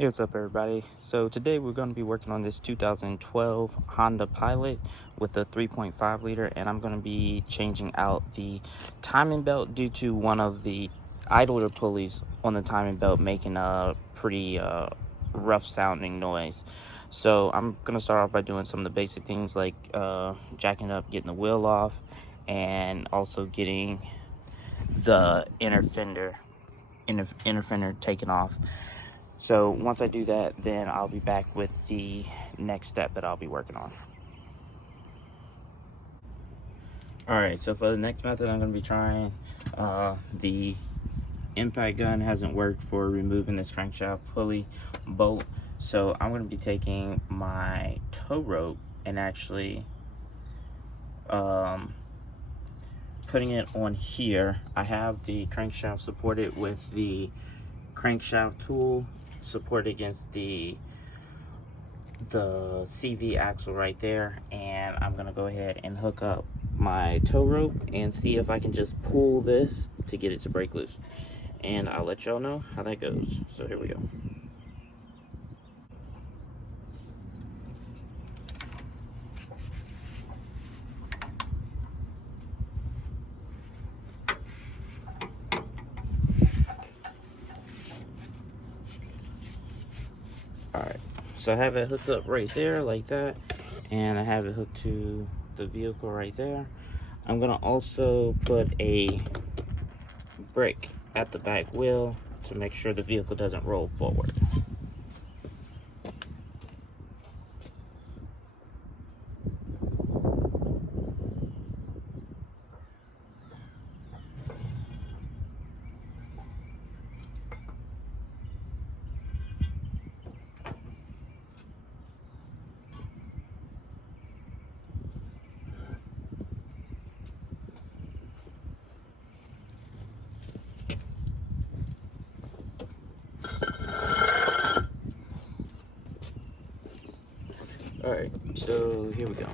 Hey, what's up, everybody? So today we're going to be working on this 2012 Honda Pilot with a 3.5 liter, and I'm going to be changing out the timing belt due to one of the idler pulleys on the timing belt making a pretty rough sounding noise. So I'm going to start off by doing some of the basic things like jacking up, getting the wheel off, and also getting the inner fender taken off. So once I do that, then I'll be back with the next step that I'll be working on. Alright, so for the next method I'm going to be trying, the impact gun hasn't worked for removing this crankshaft pulley bolt. So I'm going to be taking my tow rope and actually putting it on here. I have the crankshaft supported with the crankshaft tool supported against the CV axle right there, and I'm gonna go ahead and hook up my tow rope and see if I can just pull this to get it to break loose, and I'll let y'all know how that goes. So here we go. Alright, so I have it hooked up right there like that, and I have it hooked to the vehicle right there. I'm gonna also put a brake at the back wheel to make sure the vehicle doesn't roll forward. Alright, so here we go.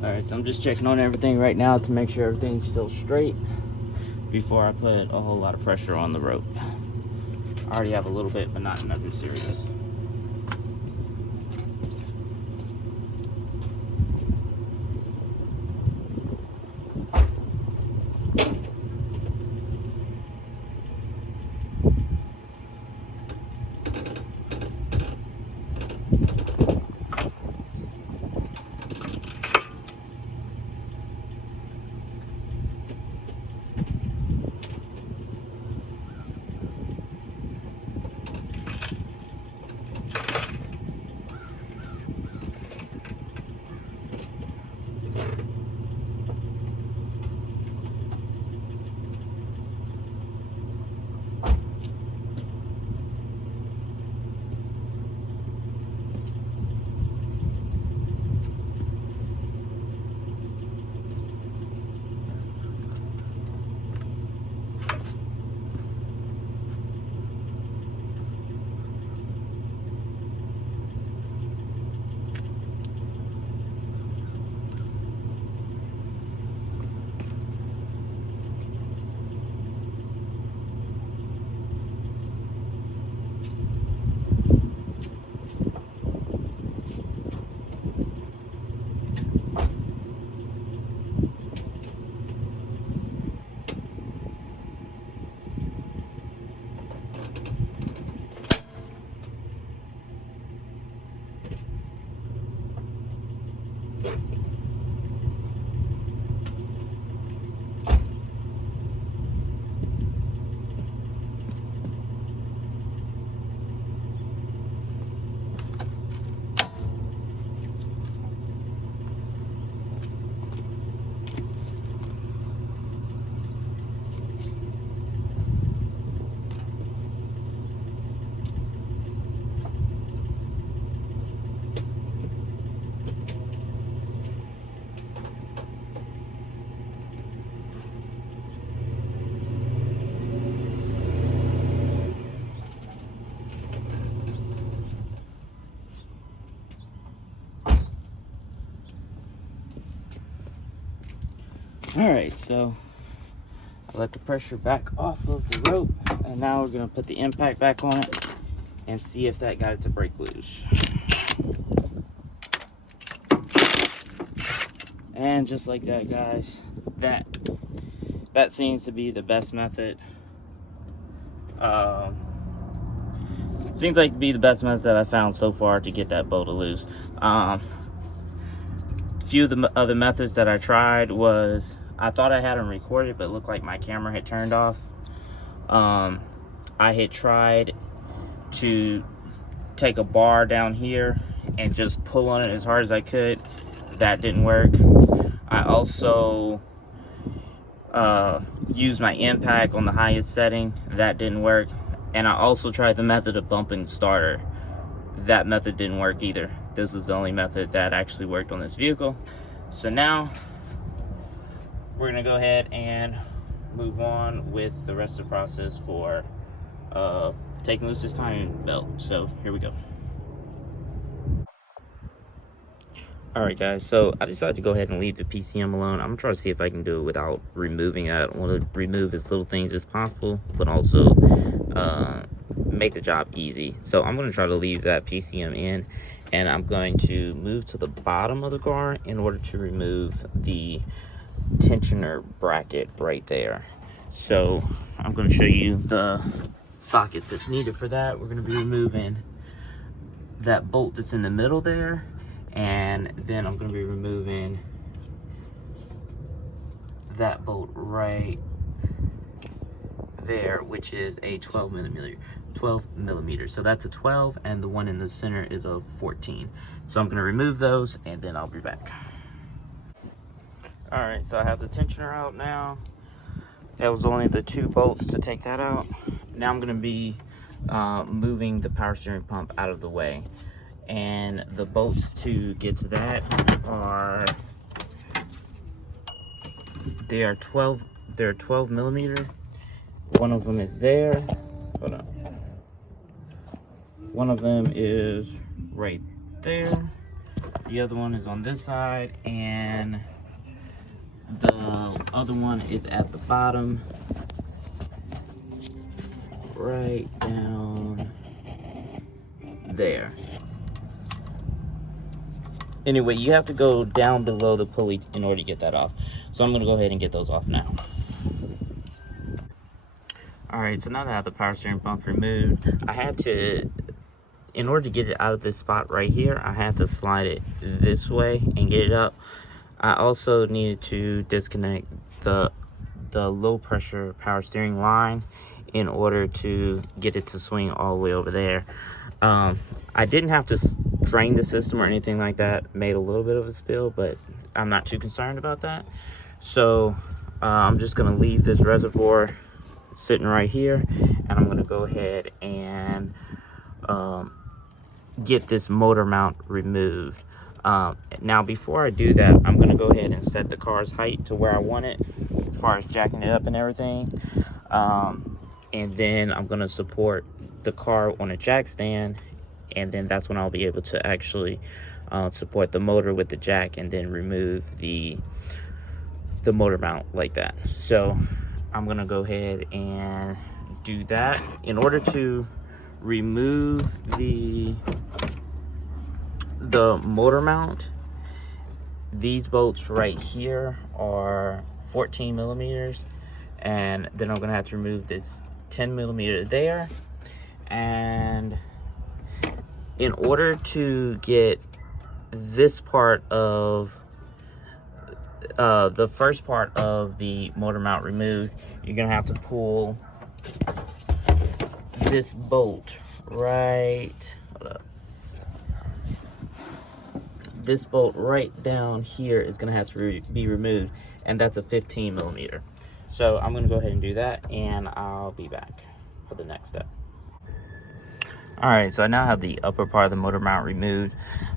Alright, so I'm just checking on everything right now to make sure everything's still straight before I put a whole lot of pressure on the rope. I already have a little bit, but not nothing serious. All right, so I let the pressure back off of the rope, and now we're gonna put the impact back on it and see if that got it to break loose. And just like that, guys, that seems to be the best method. Seems like to be the best method that I found so far to get that bolt to loose. Few of the other methods that I tried was, I thought I had them recorded, but it looked like my camera had turned off. I had tried to take a bar down here and just pull on it as hard as I could. That didn't work. I also used my impact on the highest setting. That didn't work. And I also tried the method of bumping the starter. That method didn't work either. This was the only method that actually worked on this vehicle. So now we're gonna go ahead and move on with the rest of the process for taking loose this timing belt. So here we go. All right, guys, so I decided to go ahead and leave the PCM alone. I'm gonna try to see if I can do it without removing it. I want to remove as little things as possible, but also make the job easy. So I'm gonna try to leave that PCM in, and I'm going to move to the bottom of the car in order to remove the tensioner bracket right there. So I'm going to show you the sockets that's needed for that. We're going to be removing that bolt that's in the middle there, and then I'm going to be removing that bolt right there, which is a 12 millimeter. So that's a 12, and the one in the center is a 14. So I'm going to remove those, and then I'll be back. All right, so I have the tensioner out now. That was only the 2 bolts to take that out. Now I'm going to be moving the power steering pump out of the way, and the bolts to get to that are, they are 12 millimeter. One of them is there. Hold on. One of them is right there. The other one is on this side, and the other one is at the bottom, right down there. Anyway, you have to go down below the pulley in order to get that off. So I'm gonna go ahead and get those off now. All right, so now that I have the power steering pump removed, I had to, in order to get it out of this spot right here, I had to slide it this way and get it up. I also needed to disconnect the low pressure power steering line in order to get it to swing all the way over there. I didn't have to drain the system or anything like that. Made a little bit of a spill, but I'm not too concerned about that. So I'm just gonna leave this reservoir sitting right here, and I'm gonna go ahead and get this motor mount removed. Now before I do that, I'm gonna go ahead and set the car's height to where I want it as far as jacking it up and everything, and then I'm gonna support the car on a jack stand, and then that's when I'll be able to actually support the motor with the jack and then remove the motor mount like that. So I'm gonna go ahead and do that. In order to remove the motor mount, these bolts right here are 14 millimeters, and then I'm gonna have to remove this 10 millimeter there. And in order to get this part of the first part of the motor mount removed, you're gonna have to pull this bolt right, hold up. This bolt right down here is gonna have to be removed, and that's a 15 millimeter. So I'm gonna go ahead and do that, and I'll be back for the next step. All right, so I now have the upper part of the motor mount removed.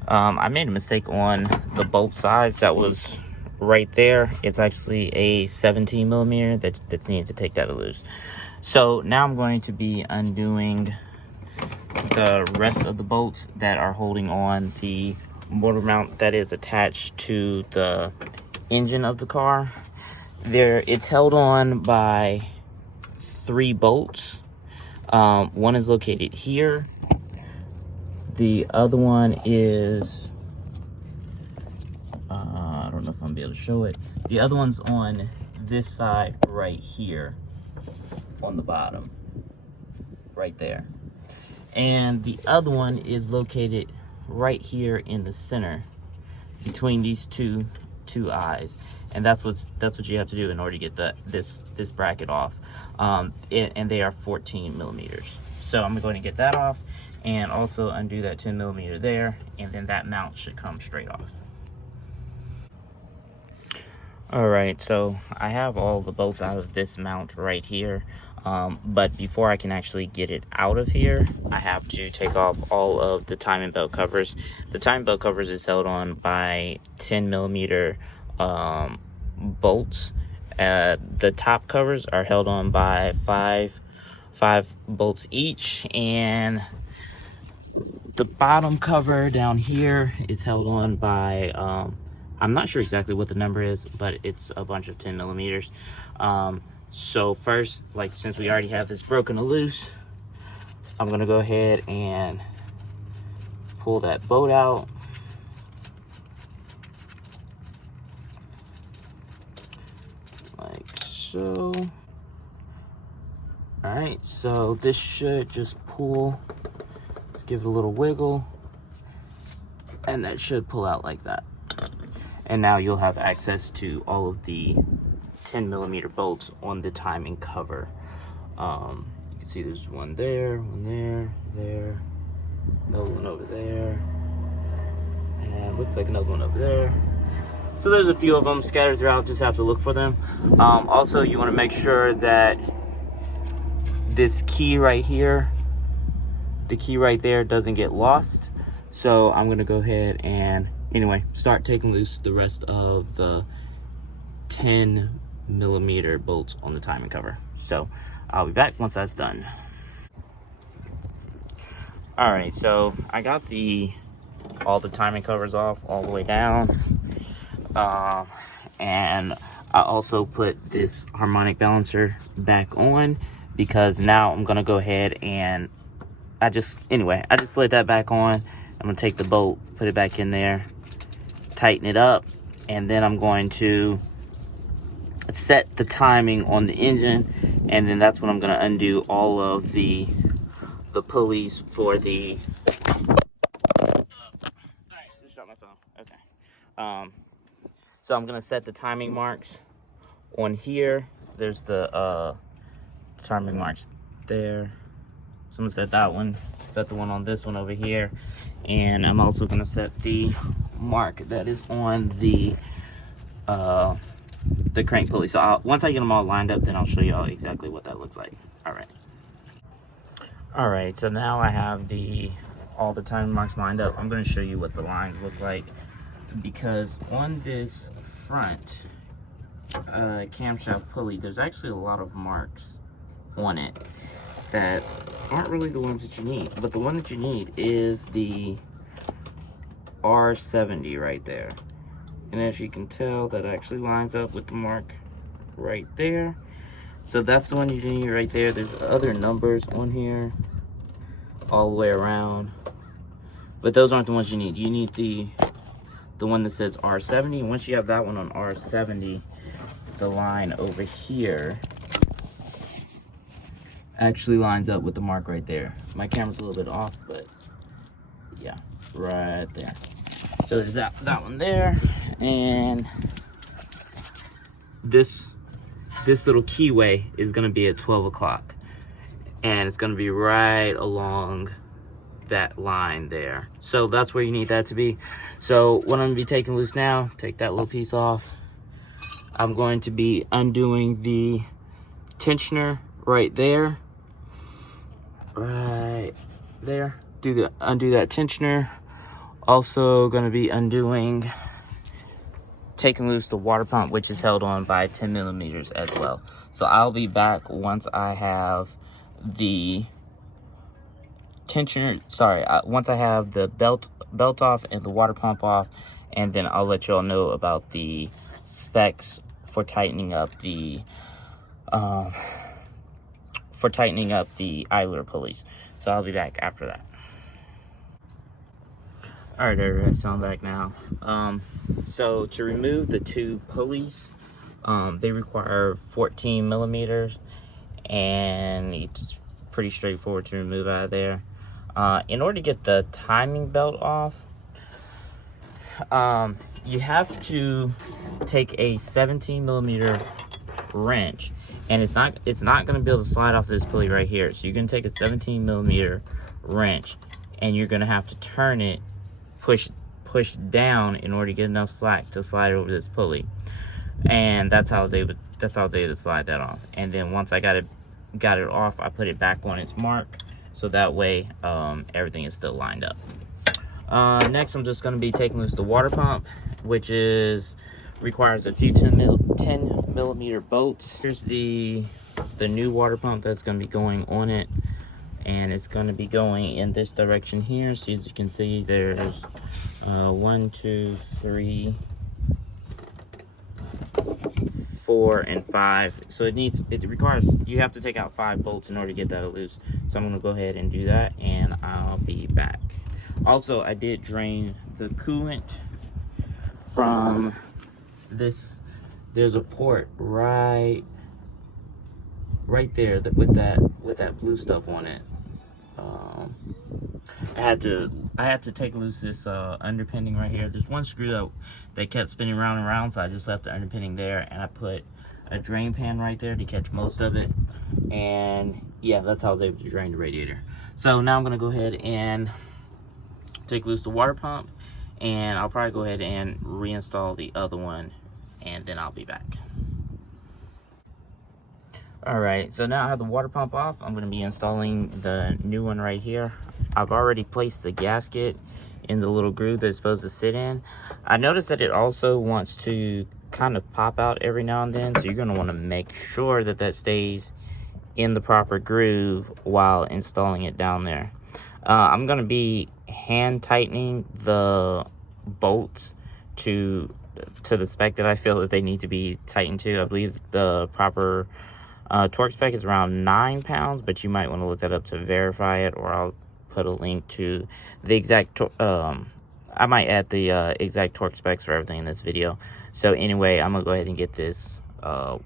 I made a mistake on the bolt size that was right there. It's actually a 17 millimeter that's needed to take that loose. So now I'm going to be undoing the rest of the bolts that are holding on the motor mount that is attached to the engine of the car. It's held on by 3 bolts. One is located here. The other one is, I don't know if I'm gonna be able to show it. The other one's on this side right here on the bottom, right there. And the other one is located right here in the center between these two eyes. And that's what you have to do in order to get this bracket off. And they are 14 millimeters. So I'm going to get that off and also undo that 10 millimeter there, and then that mount should come straight off. All right, so I have all the bolts out of this mount right here. But before I can actually get it out of here, I have to take off all of the timing belt covers. The timing belt covers is held on by 10 millimeter bolts. The top covers are held on by five bolts each, and the bottom cover down here is held on by I'm not sure exactly what the number is, but it's a bunch of 10 millimeters. So first, like, since we already have this broken loose, I'm gonna go ahead and pull that bolt out. Like so. All right, so this should just pull. Let's give it a little wiggle, and that should pull out like that. And now you'll have access to all of the 10 millimeter bolts on the timing cover. You can see there's one there, there, another one over there, and looks like another one over there. So there's a few of them scattered throughout, just have to look for them. Also, you want to make sure that this key right here, the key right there, doesn't get lost. So I'm gonna go ahead and anyway start taking loose the rest of the 10 millimeter bolts on the timing cover. So I'll be back once that's done. All right, so I got all the timing covers off all the way down, and I also put this harmonic balancer back on because now I'm gonna go ahead and I just slid that back on. I'm gonna take the bolt, put it back in there, tighten it up, and then I'm going to set the timing on the engine, and then that's when I'm going to undo all of the pulleys for the just dropped my phone. Okay. So I'm going to set the timing marks on here. There's the timing marks there. So I'm going to set that one, set the one on this one over here, and I'm also going to set the mark that is on the crank pulley. So once I get them all lined up, then I'll show you all exactly what that looks like. All right, so now I have all the timing marks lined up. I'm going to show you what the lines look like, because on this front camshaft pulley, there's actually a lot of marks on it that aren't really the ones that you need. But the one that you need is the R70 right there. And as you can tell, that actually lines up with the mark right there. So that's the one you need right there. There's other numbers on here all the way around, but those aren't the ones you need. You need the one that says R70. Once you have that one on R70, the line over here actually lines up with the mark right there. My camera's a little bit off, but yeah, right there. So there's that one there, and this little keyway is going to be at 12 o'clock, and it's going to be right along that line there. So that's where you need that to be. So what I'm going to be taking loose now, take that little piece off. I'm going to be undoing the tensioner right there. Right there. Undo that tensioner. Also going to be taking loose the water pump, which is held on by 10 millimeters as well. So I'll be back once I have the tensioner, once I have the belt off and the water pump off, and then I'll let y'all know about the specs for tightening up the idler pulleys. So I'll be back after that. All right, everybody, so I'm back now. So to remove the two pulleys, they require 14 millimeters, and it's pretty straightforward to remove out of there. In order to get the timing belt off, you have to take a 17 millimeter wrench, and it's not going to be able to slide off this pulley right here. So you're going to take a 17 millimeter wrench, and you're going to have to turn it, push down in order to get enough slack to slide over this pulley. And that's how I was able to slide that off. And then once I got it off, I put it back on its mark, so that way everything is still lined up. Next, I'm just going to be taking loose the water pump, which requires a few 10 millimeter bolts. Here's the new water pump that's going to be going on it, and it's going to be going in this direction here. So as you can see, there's 1, 2, 3, 4, and 5. So it requires, you have to take out 5 bolts in order to get that loose. So I'm going to go ahead and do that, and I'll be back. Also, I did drain the coolant from this. There's a port right there with that blue stuff on it. I had to take loose this underpinning right here. There's one screw that kept spinning round and round, so I just left the underpinning there, and I put a drain pan right there to catch most of it. And yeah, that's how I was able to drain the radiator. So now I'm gonna go ahead and take loose the water pump, and I'll probably go ahead and reinstall the other one, and then I'll be back. All right, so now I have the water pump off. I'm going to be installing the new one right here. I've already placed the gasket in the little groove that it's supposed to sit in. I noticed that it also wants to kind of pop out every now and then, so you're going to want to make sure that stays in the proper groove while installing it down there. I'm going to be hand tightening the bolts to the spec that I feel that they need to be tightened to. I believe the proper torque spec is around 9 pounds, but you might want to look that up to verify it, or I'll put a link to the exact I might add the exact torque specs for everything in this video. So anyway, I'm gonna go ahead and get this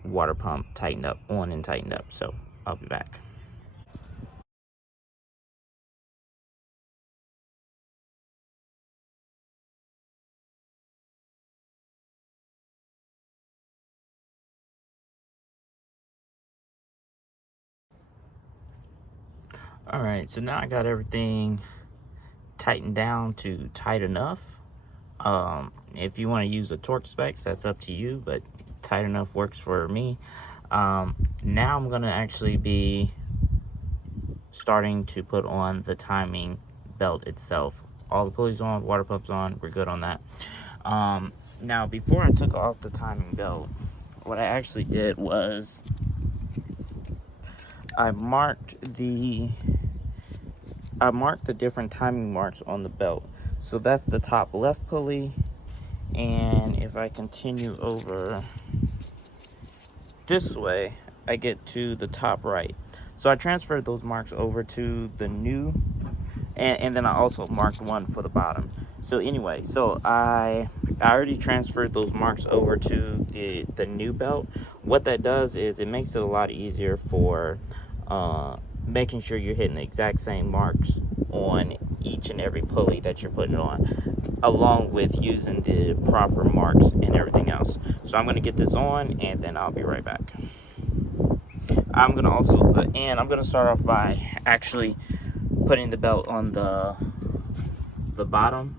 water pump tightened up, so I'll be back. All right, so now I got everything tightened down to tight enough. If you want to use the torque specs, that's up to you, but tight enough works for me. Now I'm gonna actually be starting to put on the timing belt itself. All the pulleys on, water pump's on, we're good on that. Now before I took off the timing belt, what I actually did was I marked the different timing marks on the belt. So that's the top left pulley, and if I continue over this way, I get to the top right. So I transferred those marks over to the new, and then I also marked one for the bottom. So anyway, so I already transferred those marks over to the new belt. What that does is it makes it a lot easier for making sure you're hitting the exact same marks on each and every pulley that you're putting on, along with using the proper marks and everything else. So I'm going to get this on, and then I'll be right back. I'm going to start off by actually putting the belt on the bottom,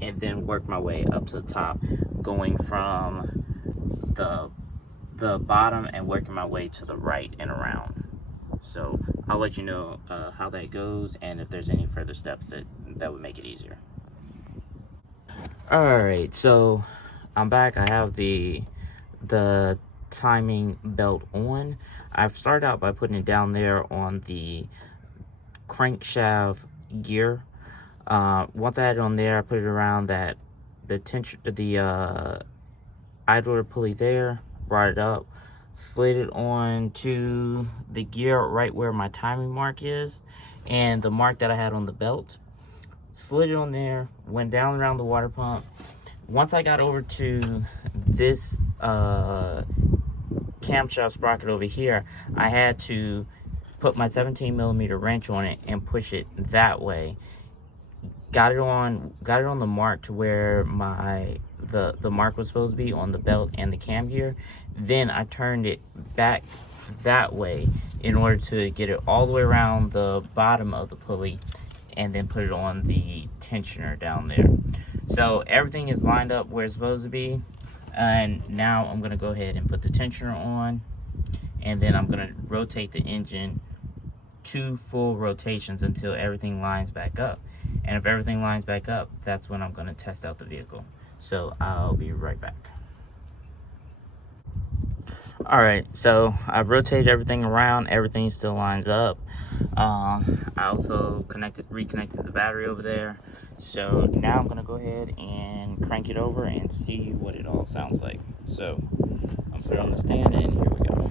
and then work my way up to the top, going from the bottom and working my way to the right and around. So I'll let you know how that goes, and if there's any further steps that would make it easier. All right, so I'm back. I have the timing belt on. I've started out by putting it down there on the crankshaft gear. Once I had it on there, I put it around the idler pulley there. brought it up, slid it on to the gear right where my timing mark is and the mark that I had on the belt. Slid it on there, went down around the water pump. Once I got over to this camshaft sprocket over here, I had to put my 17mm wrench on it and push it that way. Got it on the mark to where the mark was supposed to be on the belt and the cam gear. Then I turned it back that way in order to get it all the way around the bottom of the pulley and then put it on the tensioner down there. So everything is lined up where it's supposed to be, and now I'm gonna go ahead and put the tensioner on, and then I'm gonna rotate the engine 2 full rotations until everything lines back up. And if everything lines back up, that's when I'm gonna test out the vehicle. So I'll be right back. All right, so I've rotated everything around, everything still lines up. I also reconnected the battery over there. So now I'm gonna go ahead and crank it over and see what it all sounds like. So I'll put it on the stand and here we go.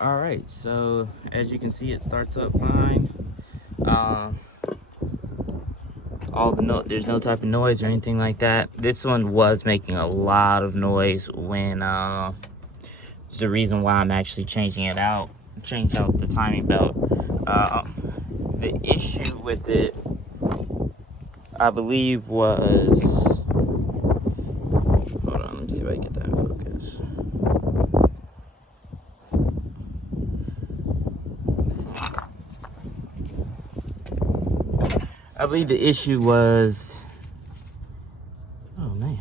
All right, so as you can see, it starts up fine. There's no type of noise or anything like that. This one was making a lot of noise when it's the reason why I'm actually changing out the timing belt. The issue with it, I believe, was, hold on, let me see if I can get that in focus. I believe the issue was, oh man.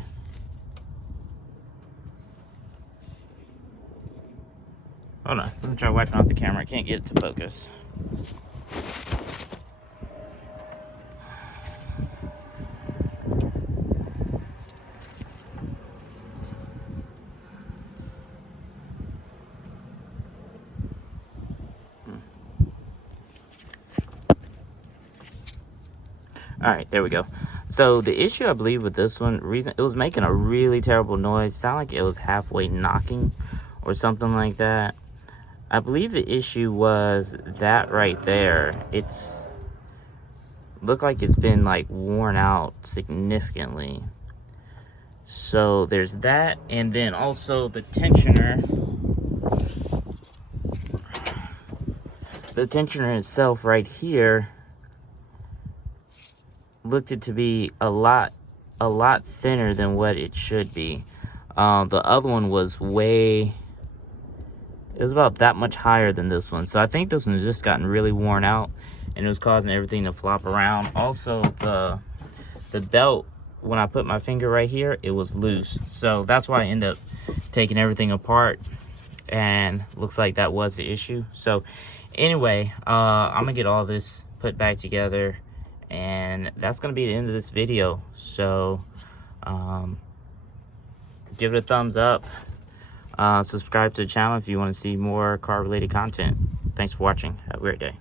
Hold on, let me try wiping off the camera. I can't get it to focus. All right, there we go. So the issue, I believe, with this one, it was making a really terrible noise. It sounded like it was halfway knocking or something like that. I believe the issue was that right there. It's looked like it's been like worn out significantly. So there's that, and then also the tensioner. The tensioner itself right here looked it to be a lot thinner than what it should be. The other one was it was about that much higher than this one. So I think this one's just gotten really worn out and it was causing everything to flop around. Also, the belt, when I put my finger right here, it was loose. So that's why I ended up taking everything apart, and looks like that was the issue. So anyway, I'm gonna get all this put back together, and that's gonna be the end of this video. So give it a thumbs up, subscribe to the channel if you want to see more car related content. Thanks for watching. Have a great day.